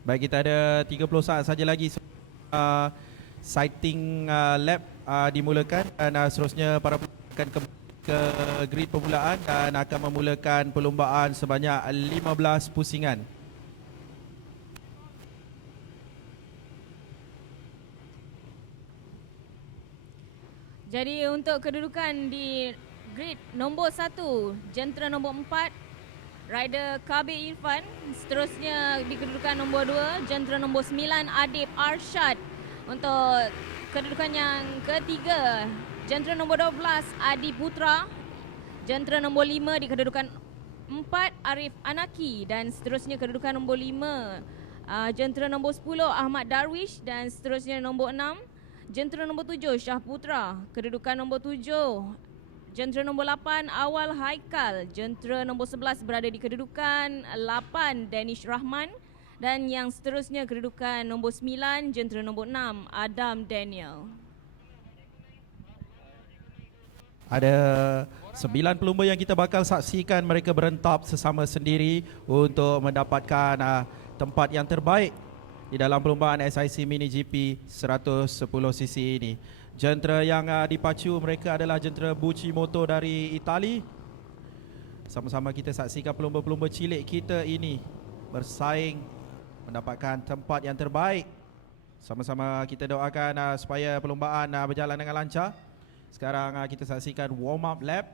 Baik, kita ada 30 saat saja lagi sighting lap dimulakan dan seterusnya para pelumba akan kembali ke grid permulaan dan akan memulakan perlumbaan sebanyak 15 pusingan. Jadi untuk kedudukan di grid nombor 1, jentera nombor 4, rider KB Irfan. Seterusnya di kedudukan nombor 2, jentera nombor 9, Adib Arshad. Untuk kedudukan yang ketiga, jentera nombor 12, Adi Putra. Jentera nombor 5 di kedudukan 4, Arif Anaki. Dan seterusnya kedudukan nombor 5, jentera nombor 10, Ahmad Darwish. Dan seterusnya nombor 6, jentera nombor 7, Syah Putra. Kedudukan nombor 7, jentera nombor 8, Awal Haikal. Jentera nombor 11 berada di kedudukan 8, Danish Rahman. Dan yang seterusnya kedudukan nombor 9, jentera nombor 6, Adam Daniel. Ada 9 pelumba yang kita bakal saksikan mereka berentap sesama sendiri untuk mendapatkan tempat yang terbaik di dalam perlumbaan SIC Mini GP 110cc ini. Jentera yang dipacu mereka adalah jentera Bucci Moto dari Itali. Sama-sama kita saksikan pelumba-pelumba cilik kita ini bersaing mendapatkan tempat yang terbaik. Sama-sama kita doakan supaya perlumbaan berjalan dengan lancar. Sekarang kita saksikan warm up lap.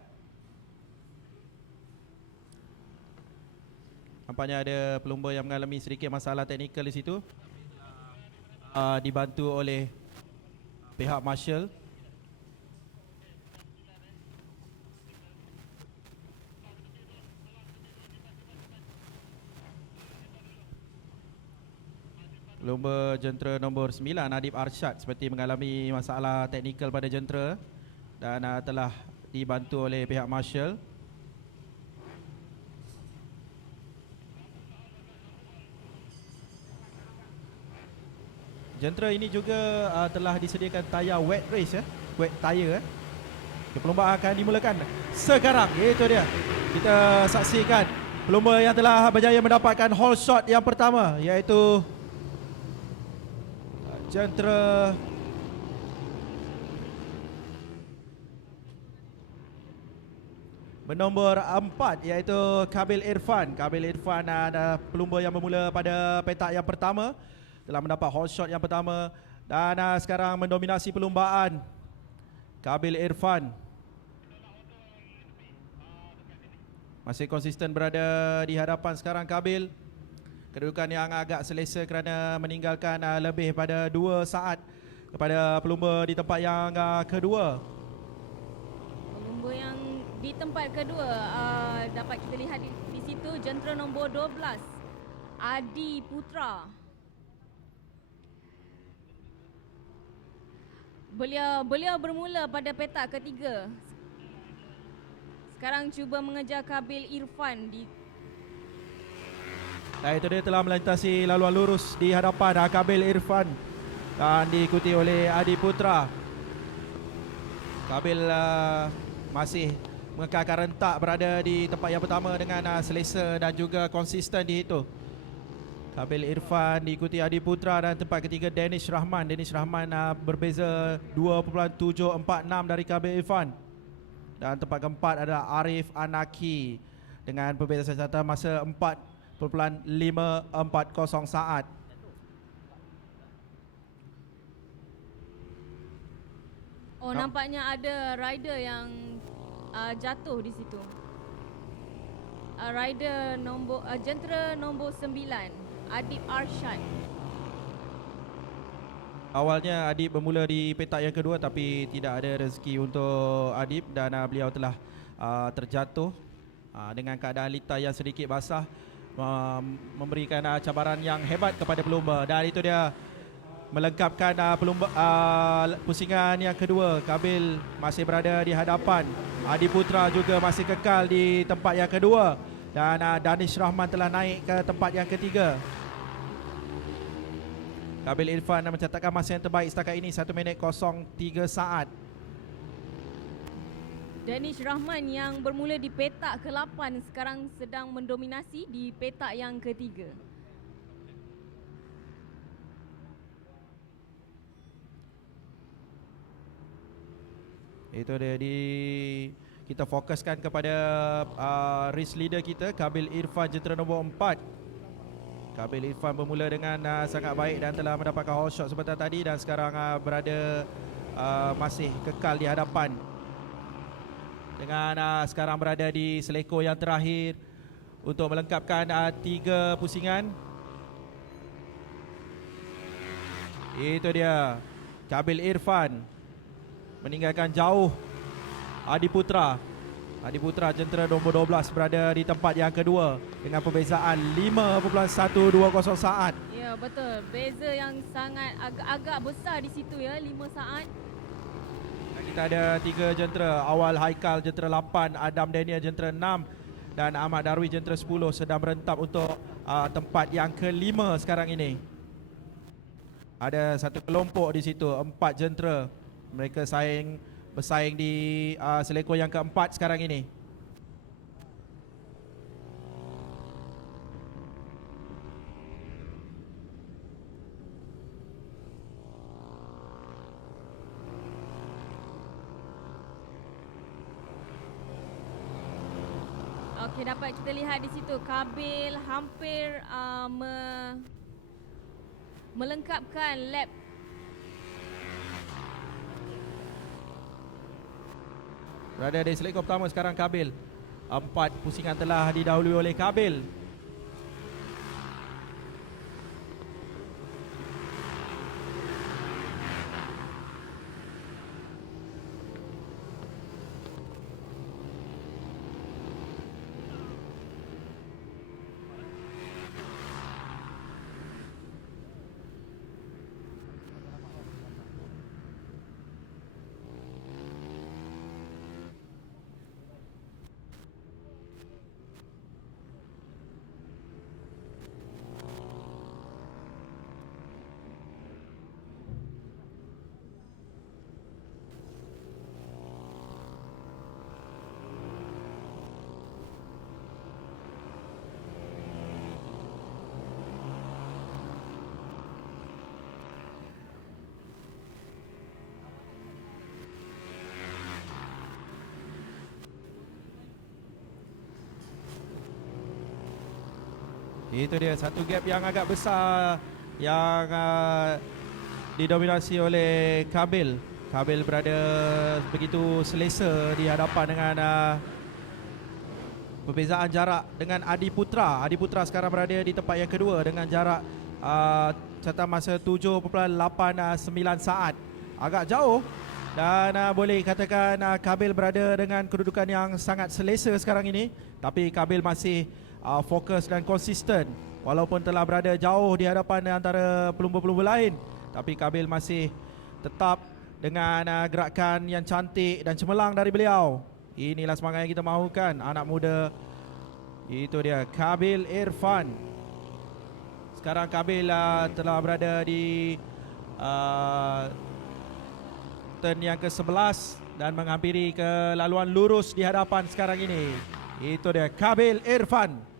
Nampaknya ada pelumba yang mengalami sedikit masalah teknikal di situ. Dibantu oleh pihak marshal. Pelumba jentera nombor 9 Adib Arshad seperti mengalami masalah teknikal pada jentera dan telah dibantu oleh pihak marshal. Jentera ini juga telah disediakan tayar wet race wet tire Perlumbaan akan dimulakan sekarang. Itu dia. Kita saksikan pelumba yang telah berjaya mendapatkan hole shot yang pertama, iaitu jentera bernombor 4, iaitu Kabil Irfan. Kabil Irfan adalah pelumba yang bermula pada petak yang pertama, telah mendapat hole shot yang pertama dan sekarang mendominasi perlumbaan. Kabil Irfan masih konsisten berada di hadapan sekarang Kabil. Kedudukan yang agak selesa kerana meninggalkan lebih pada 2 saat kepada pelumba di tempat yang kedua. Pelumba yang di tempat kedua dapat kita lihat di situ jentera nombor 12, Adi Putra. Beliau bermula pada petak ketiga. Sekarang cuba mengejar Kabil Irfan di. Dan itu dia telah melintasi laluan lurus di hadapan Kabil Irfan dan diikuti oleh Adi Putra. Kabil masih mengekalkan rentak berada di tempat yang pertama dengan selesa dan juga konsisten di situ. Kabil Irfan diikuti Adi Putra dan tempat ketiga Danish Rahman. Danish Rahman berbeza 2.746 dari Kabil Irfan. Dan tempat keempat adalah Arif Anaki dengan perbezaan catatan masa 4.540 saat. Oh, nampaknya ada rider yang jatuh di situ. Rider nombor jentera nombor 9, Adib Arshad. Awalnya Adib bermula di petak yang kedua tapi tidak ada rezeki untuk Adib dan beliau telah terjatuh dengan keadaan litar yang sedikit basah, memberikan cabaran yang hebat kepada pelumba. Dan itu dia melengkapkan pelumba pusingan yang kedua. Kabil masih berada di hadapan. Adi Putra juga masih kekal di tempat yang kedua dan Danish Rahman telah naik ke tempat yang ketiga. Kabil Irfan mencatatkan masa yang terbaik setakat ini 1 minit 03 saat. Danish Rahman yang bermula di petak ke-8 sekarang sedang mendominasi di petak yang ketiga. Itu dia kita fokuskan kepada race leader kita, Kabil Irfan, jentera nombor 4. Kabil Irfan bermula dengan sangat baik dan telah mendapatkan hot shot sebentar tadi, dan sekarang berada masih kekal di hadapan dengan sekarang berada di selekor yang terakhir untuk melengkapkan 3 pusingan. Itu dia, Kabil Irfan meninggalkan jauh Adi Putra. Adi Putra, jentera nombor 12, berada di tempat yang kedua dengan perbezaan 5.120 saat. Ya, betul. Beza yang sangat agak besar di situ ya, 5 saat. Dan kita ada 3 jentera. Awal Haikal, jentera 8, Adam Daniel, jentera 6, dan Ahmad Darwi, jentera 10 sedang merentap untuk tempat yang kelima sekarang ini. Ada satu kelompok di situ, 4 jentera. Mereka bersaing di selekor yang keempat sekarang ini. Okey, dapat kita lihat di situ Kabil hampir melengkapkan lap. Berada di selekor pertama sekarang Kabil. 4 pusingan telah didahului oleh Kabil. Itu dia, satu gap yang agak besar yang didominasi oleh Kabil. Kabil berada begitu selesa di hadapan dengan perbezaan jarak dengan Adi Putra. Adi Putra sekarang berada di tempat yang kedua dengan jarak catatan masa 7.89 saat. Agak jauh, dan boleh katakan Kabil berada dengan kedudukan yang sangat selesa sekarang ini. Tapi Kabil masih fokus dan konsisten walaupun telah berada jauh di hadapan antara pelumba-pelumba lain, tapi Kabil masih tetap dengan gerakan yang cantik dan cemerlang dari beliau. Inilah semangat yang kita mahukan, anak muda. Itu dia, Kabil Irfan. Sekarang Kabil telah berada di turn yang ke-11 dan menghampiri ke laluan lurus di hadapan sekarang ini. Itu dia, Kabil Irfan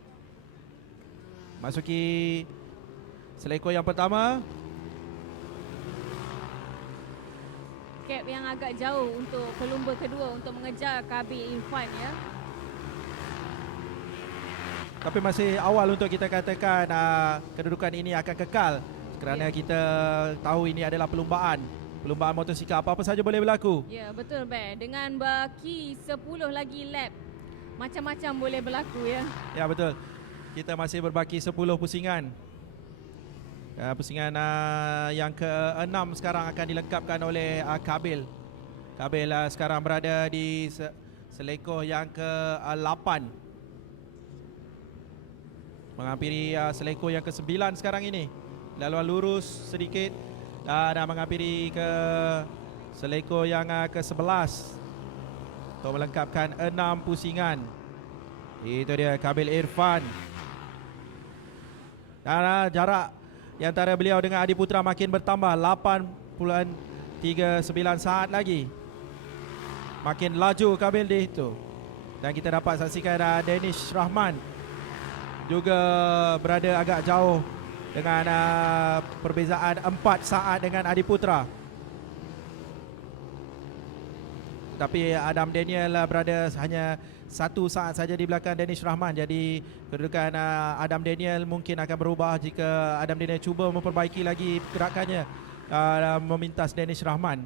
masuki selekor yang pertama. Gap yang agak jauh untuk pelumba kedua untuk mengejar Kabil Irfan ya. Tapi masih awal untuk kita katakan kedudukan ini akan kekal, kerana kita tahu ini adalah perlumbaan motosikal, apa-apa saja boleh berlaku. Ya, betul Bear. Dengan baki 10 lagi lap, macam-macam boleh berlaku ya. Ya, betul. Kita masih berbaki 10 pusingan. Pusingan yang ke-6 sekarang akan dilengkapkan oleh Kabil. Kabil sekarang berada di selekor yang ke-8, menghampiri selekor yang ke-9 sekarang ini. Laluan lurus sedikit dan menghampiri ke selekor yang ke-11 untuk melengkapkan 6 pusingan. Itu dia, Kabil Irfan. Dan jarak di antara beliau dengan Adi Putra makin bertambah, 8.39 saat lagi. Makin laju Kabil di itu. Dan kita dapat saksikan Danish Rahman juga berada agak jauh dengan perbezaan 4 saat dengan Adi Putra. Tapi Adam Daniel berada hanya 1 saat saja di belakang Danish Rahman. Jadi kedudukan Adam Daniel mungkin akan berubah jika Adam Daniel cuba memperbaiki lagi gerakannya memintas Danish Rahman.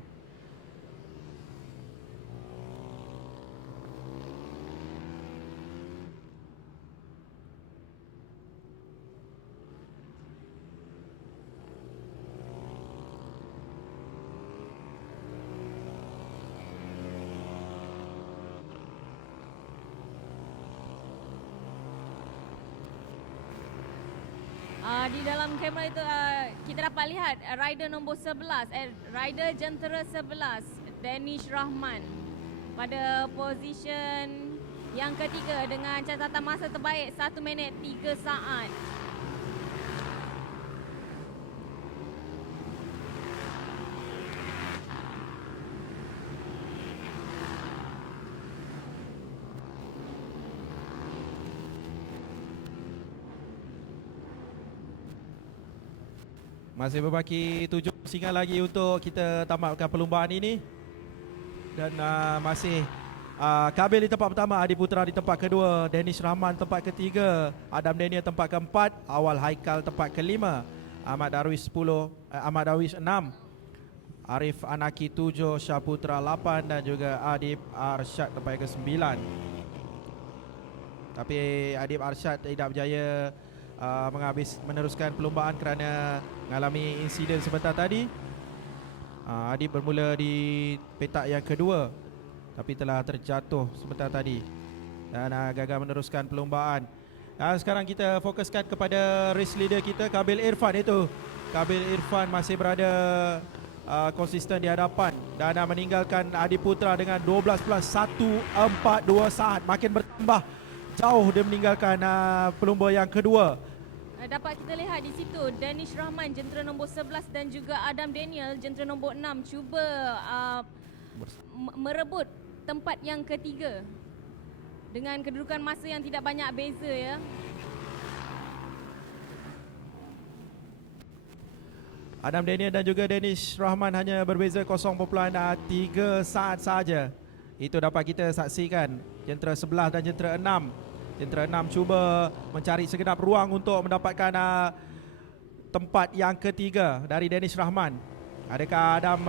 Di dalam kamera itu kita dapat lihat rider nombor 11, rider jentera 11 Danish Rahman pada position yang ketiga dengan catatan masa terbaik 1 minit 3 saat. Masih berbaki 7 pusingan lagi untuk kita tamatkan perlumbaan ini. Dan masih Kabil di tempat pertama, Adi Putra di tempat kedua, Danish Rahman tempat ketiga, Adam Daniel tempat keempat, Awal Haikal tempat kelima, Ahmad Darwish 10, Ahmad Darwish 6, Arif Anaki 7, Syaputra 8 dan juga Adib Arsyad tempat ke-9. Tapi Adib Arsyad tidak berjaya meneruskan perlumbaan kerana mengalami insiden sebentar tadi. Adib bermula di petak yang kedua tapi telah terjatuh sebentar tadi dan gagal meneruskan perlumbaan. Sekarang kita fokuskan kepada race leader kita, Kabil Irfan. Itu Kabil Irfan masih berada konsisten di hadapan dan meninggalkan Adi Putra dengan 12+142 saat. Makin bertambah jauh dia meninggalkan pelumba yang kedua. Dapat kita lihat di situ Danish Rahman jentera nombor 11 dan juga Adam Daniel jentera nombor 6 cuba merebut tempat yang ketiga dengan kedudukan masa yang tidak banyak beza ya. Adam Daniel dan juga Danish Rahman hanya berbeza 0.3 saat saja. Itu dapat kita saksikan jentera 11 dan jentera 6. Jentera 6 cuba mencari segenap ruang untuk mendapatkan tempat yang ketiga dari Danish Rahman. Adakah Adam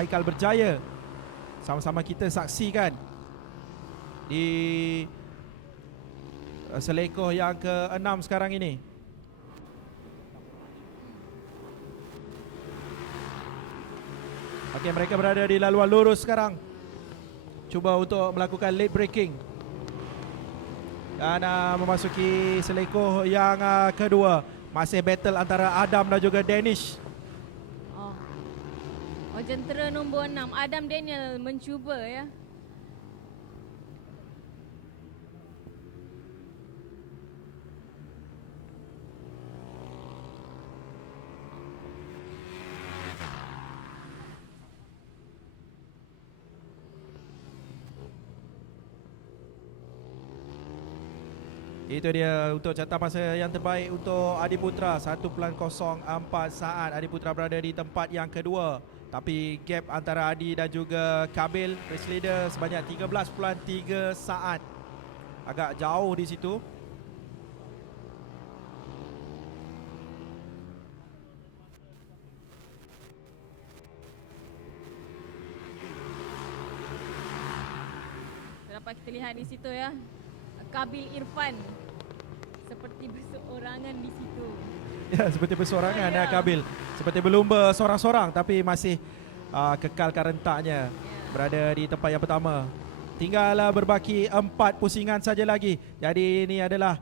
Haikal berjaya? Sama-sama kita saksikan di selekoh yang ke-6 sekarang ini. Okey, mereka berada di laluan lurus sekarang. Cuba untuk melakukan late braking. Dan memasuki selekoh yang kedua. Masih battle antara Adam dan juga Danish. Jentera nombor 6 Adam Daniel mencuba ya. Itu dia untuk catatan masa yang terbaik untuk Adi Putra, 1.04 saat. Adi Putra berada di tempat yang kedua. Tapi gap antara Adi dan juga Kabil, race leader, sebanyak 13.3 saat. Agak jauh di situ. Dapat kita lihat di situ ya. Kabil Irfan seperti berseorangan di situ. Ya, seperti bersorangan ya Kabil. Seperti berlumba sorang-sorang tapi masih kekalkan rentaknya. Berada di tempat yang pertama. Tinggal berbaki 4 pusingan saja lagi. Jadi ini adalah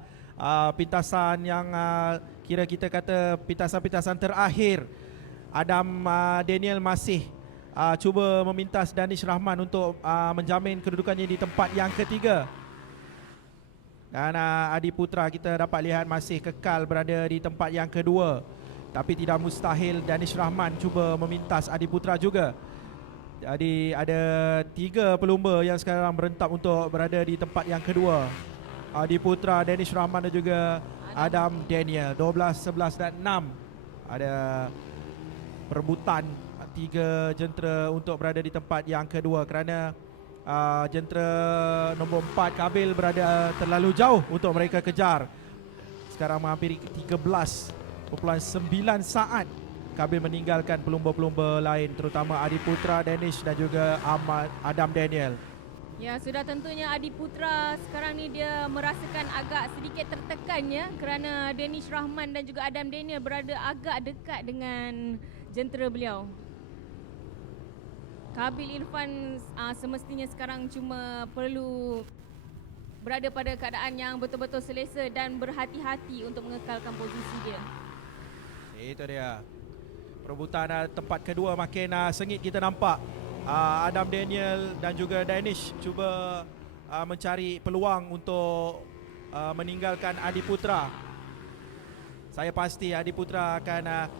pintasan yang kira kita kata pintasan-pintasan terakhir. Adam Daniel masih cuba memintas Danish Rahman untuk menjamin kedudukannya di tempat yang ketiga. Dan Adi Putra kita dapat lihat masih kekal berada di tempat yang kedua. Tapi tidak mustahil Danish Rahman cuba memintas Adi Putra juga. Jadi ada 3 pelumba yang sekarang berentak untuk berada di tempat yang kedua. Adi Putra, Danish Rahman dan juga Adam Daniel. 12, 11 dan 6. Ada perebutan 3 jentera untuk berada di tempat yang kedua kerana jentera nombor 4 Kabil berada terlalu jauh untuk mereka kejar. Sekarang menghampiri 13.9 saat Kabil meninggalkan pelumba-pelumba lain, terutama Adiputra, Danish dan juga Adam Daniel. Ya, sudah tentunya Adiputra sekarang ni dia merasakan agak sedikit tertekan ya, kerana Danish Rahman dan juga Adam Daniel berada agak dekat dengan jentera beliau. Kabil Irfan semestinya sekarang cuma perlu berada pada keadaan yang betul-betul selesa dan berhati-hati untuk mengekalkan posisi dia. Itu dia. Perebutan tempat kedua makin sengit kita nampak. Adam Daniel dan juga Danish cuba mencari peluang untuk meninggalkan Adiputra. Saya pasti Adiputra akan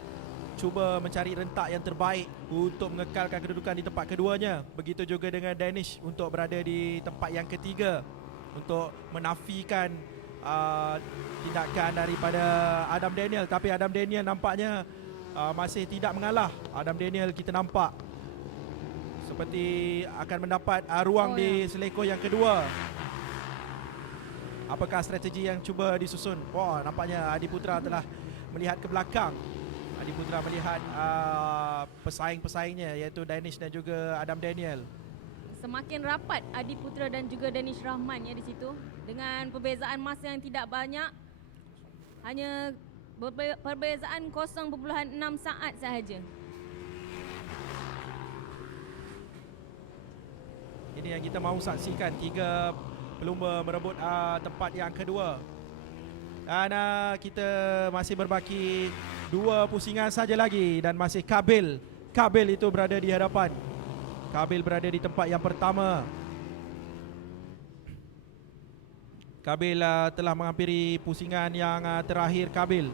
cuba mencari rentak yang terbaik untuk mengekalkan kedudukan di tempat keduanya. Begitu juga dengan Danish untuk berada di tempat yang ketiga untuk menafikan tindakan daripada Adam Daniel. Tapi Adam Daniel nampaknya masih tidak mengalah. Adam Daniel kita nampak seperti akan mendapat ruang di seleko yang kedua. Apakah strategi yang cuba disusun? Nampaknya Adiputra telah melihat ke belakang. Adiputra melihat pesaing-pesaingnya iaitu Danish dan juga Adam Daniel. Semakin rapat Adiputra dan juga Danish Rahman ya di situ, dengan perbezaan masa yang tidak banyak, hanya perbezaan 0.6 saat sahaja. Ini yang kita mahu saksikan, 3 pelumba merebut tempat yang kedua. Dan kita masih berbaki 2 pusingan saja lagi dan masih Kabil itu berada di hadapan. Kabil berada di tempat yang pertama. Kabil telah menghampiri pusingan yang terakhir Kabil.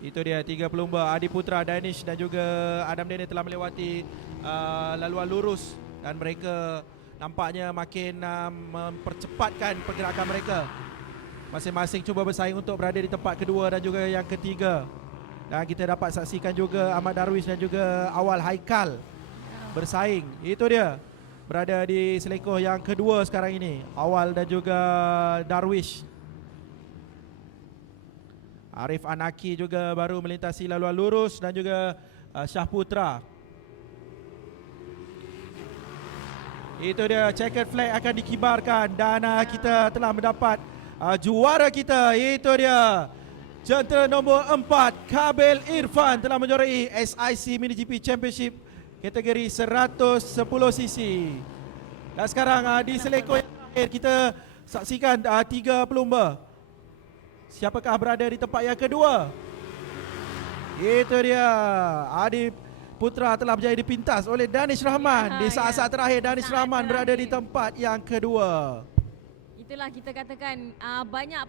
Itu dia 3 pelumba, Adiputra, Danish dan juga Adam Daniel telah melewati laluan lurus dan mereka nampaknya makin mempercepatkan pergerakan mereka. Masing-masing cuba bersaing untuk berada di tempat kedua dan juga yang ketiga. Dan kita dapat saksikan juga Ahmad Darwish dan juga Awal Haikal bersaing. Itu dia, berada di selekoh yang kedua sekarang ini, Awal dan juga Darwish. Arif Anaki juga baru melintasi laluan lurus dan juga Syahputra. Itu dia, checkered flag akan dikibarkan dan kita telah mendapat juara kita. Itu dia, jentera nombor 4 Kabil Irfan telah menjuarai SIC MiniGP Championship kategori 110cc. Dan sekarang di selekoh yang terakhir kita saksikan 3 pelumba. Siapakah berada di tempat yang kedua? Itu dia, Adiputra telah berjaya dipintas oleh Danish Rahman. Di saat-saat terakhir Danish Rahman berada di tempat yang kedua. Itulah kita katakan banyak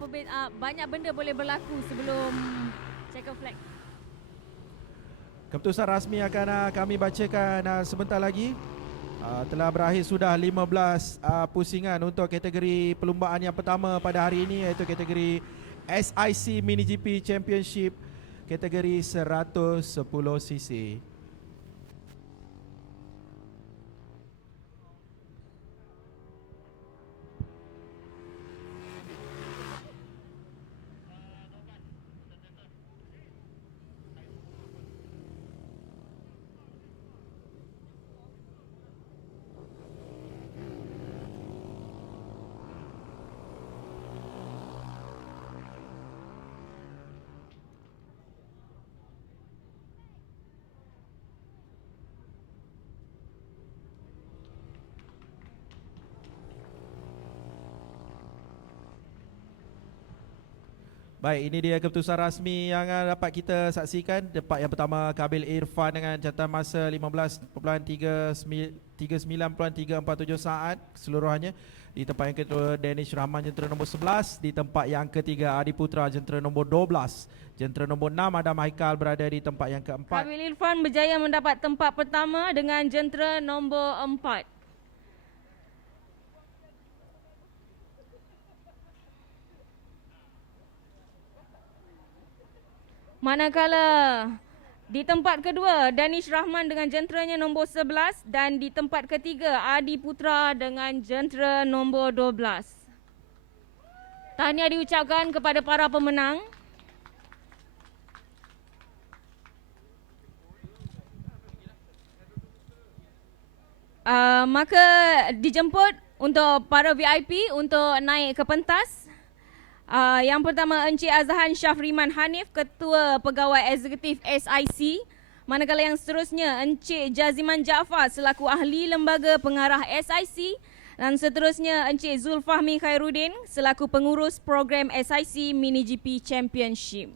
benda boleh berlaku sebelum checker flag. Keputusan rasmi akan kami bacakan sebentar lagi. Telah berakhir sudah 15 pusingan untuk kategori perlumbaan yang pertama pada hari ini, iaitu kategori SIC MiniGP Championship kategori 110cc. Baik, ini dia keputusan rasmi yang dapat kita saksikan. Tempat yang pertama Kabil Irfan dengan catatan masa 15.39.347 saat keseluruhannya. Di tempat yang kedua Danish Rahman jentera nombor 11. Di tempat yang ketiga Adiputra jentera nombor 12. Jentera nombor 6 Adam Haikal berada di tempat yang keempat. Kabil Irfan berjaya mendapat tempat pertama dengan jentera nombor 4. Manakala Di tempat kedua, Danish Rahman dengan jenteranya nombor 11 dan di tempat ketiga, Adi Putra dengan jentera nombor 12. Tahniah diucapkan kepada para pemenang. Maka dijemput untuk para VIP untuk naik ke pentas. Yang pertama Encik Azhan Syafriman Hanif, Ketua Pegawai Eksekutif SIC. Manakala yang seterusnya Encik Jaziman Jaafar selaku Ahli Lembaga Pengarah SIC. Dan seterusnya Encik Zulfahmi Khairuddin selaku Pengurus Program SIC Mini GP Championship.